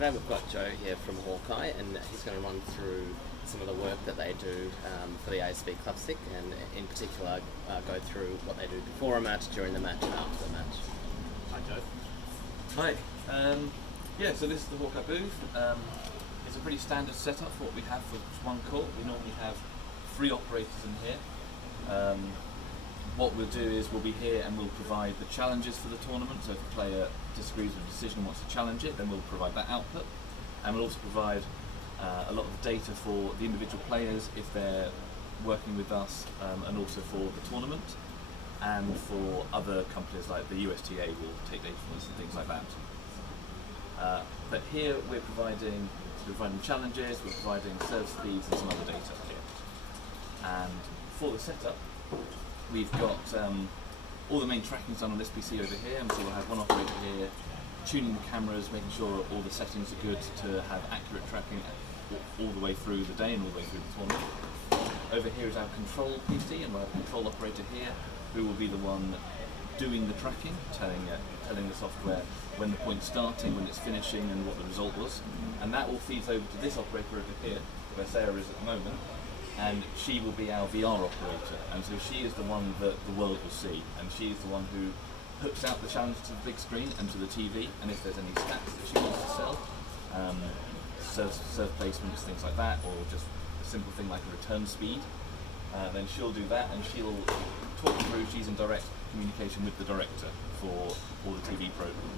Today we've got Joe here from Hawkeye, and he's going to run through some of the work that they do for the ASB Classic, and in particular go through what they do before a match, during the match, and after the match. Hi, Joe. Hi. Yeah, so this is the Hawkeye booth. It's a pretty standard setup for what we have for one court. We normally have 3 operators in here. What we'll do is we'll be here and we'll provide the challenges for the tournament. So if a player disagrees with a decision and wants to challenge it, then we'll provide that output. And we'll also provide a lot of data for the individual players if they're working with us, and also for the tournament. And for other companies like the USTA will take data from us and things like that. But here we're providing challenges, we're providing serve speeds and some other data here. And for the setup, we've got all the main tracking's done on this PC over here, and so we'll have one operator here tuning the cameras, making sure all the settings are good to have accurate tracking all the way through the day and all the way through the tournament. Over here is our control PC, and we'll have a control operator here who will be the one doing the tracking, telling the software when the point's starting, when it's finishing, and what the result was. And that all feeds over to this operator over here, where Sarah is at the moment, and she will be our VR operator. And so she is the one that the world will see, and she is the one who hooks out the challenge to the big screen and to the TV, and if there's any stats that she wants to sell, serve placements, things like that, or just a simple thing like a return speed, then she'll do that, and she'll talk through. She's in direct communication with the director for all the TV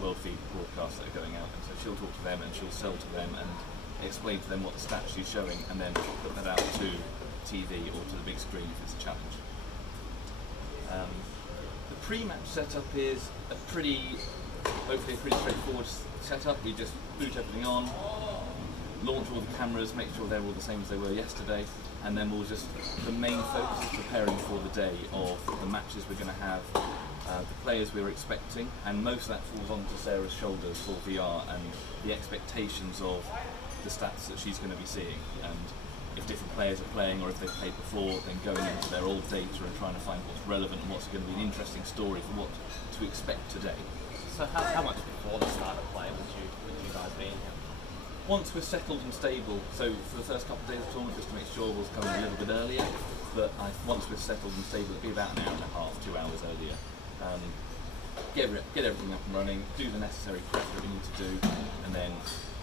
world feed broadcasts that are going out, and so she'll talk to them and she'll sell to them and explain to them what the stats she's showing, and then put that out to TV or to the big screen if it's a challenge. The pre-match setup is hopefully a pretty straightforward setup. We just boot everything on, launch all the cameras, make sure they're all the same as they were yesterday, and then the main focus is preparing for the day of the matches we're going to have, the players we're expecting, and most of that falls onto Sarah's shoulders for VR and the expectations of the stats that she's going to be seeing, and if different players are playing or if they've played before, then going into their old data and trying to find what's relevant and what's going to be an interesting story for what to expect today. So how much before the start of play would you guys be in here? Once we're settled and stable, so for the first couple of days of the tournament, just to make sure we'll come a little bit earlier, but once we're settled and stable, it'll be about an hour and a half, 2 hours earlier. Get everything up and running, do the necessary prep that we need to do, and then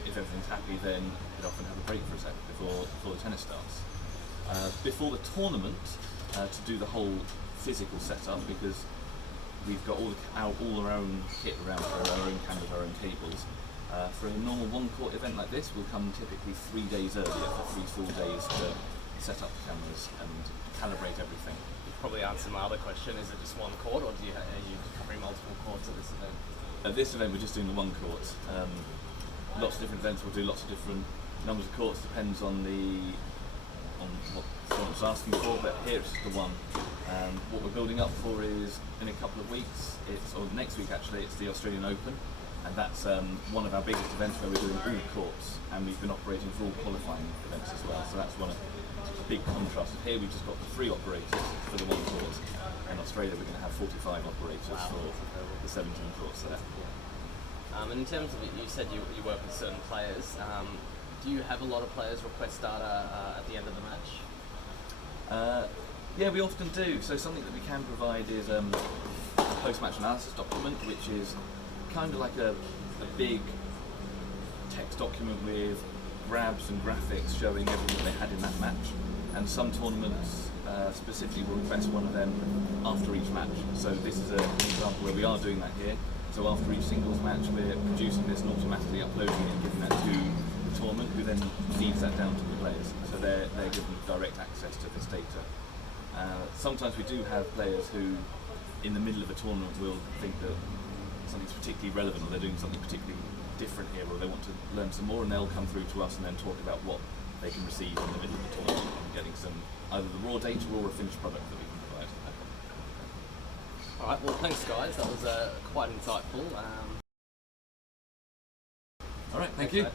if everything's happy, then get off and have a break for a second before the tennis starts. Before the tournament, to do the whole physical setup, because we've got all our own kit around for our own cameras, our own cables. For a normal one-court event like this, we'll come typically 3 days earlier for 3 full days to set up the cameras and calibrate everything. You probably answered my other question. Is it just one court, or are you covering multiple courts at this event? At this event, we're just doing the one court. Lots of different events will do lots of different numbers of courts, depends on what someone's asking for, but here it's just the one. What we're building up for is in a couple of weeks, or next week actually, it's the Australian Open, and that's one of our biggest events where we're doing all courts, and we've been operating for all qualifying events as well, so that's one of a big contrast. Here we've just got the 3 operators for the one court. In Australia we're going to have 45 operators for the 17 courts there. And in terms of it, you said you work with certain players. Do you have a lot of players request data at the end of the match? Yeah, we often do. So something that we can provide is a post-match analysis document, which is kind of like a big text document with grabs and graphics showing everything they had in that match. And some tournaments specifically will request one of them after each match. So this is an example where we are doing that here. So after each singles match, we're producing this and automatically uploading it and giving that to the tournament, who then feeds that down to the players. So they're given direct access to this data. Sometimes we do have players who, in the middle of a tournament, will think that something's particularly relevant, or they're doing something particularly different here, or they want to learn some more, and they'll come through to us and then talk about what they can receive in the middle of the tournament and getting some either the raw data or a finished product that we can provide. Alright, well thanks guys, that was quite insightful. Alright, thank you.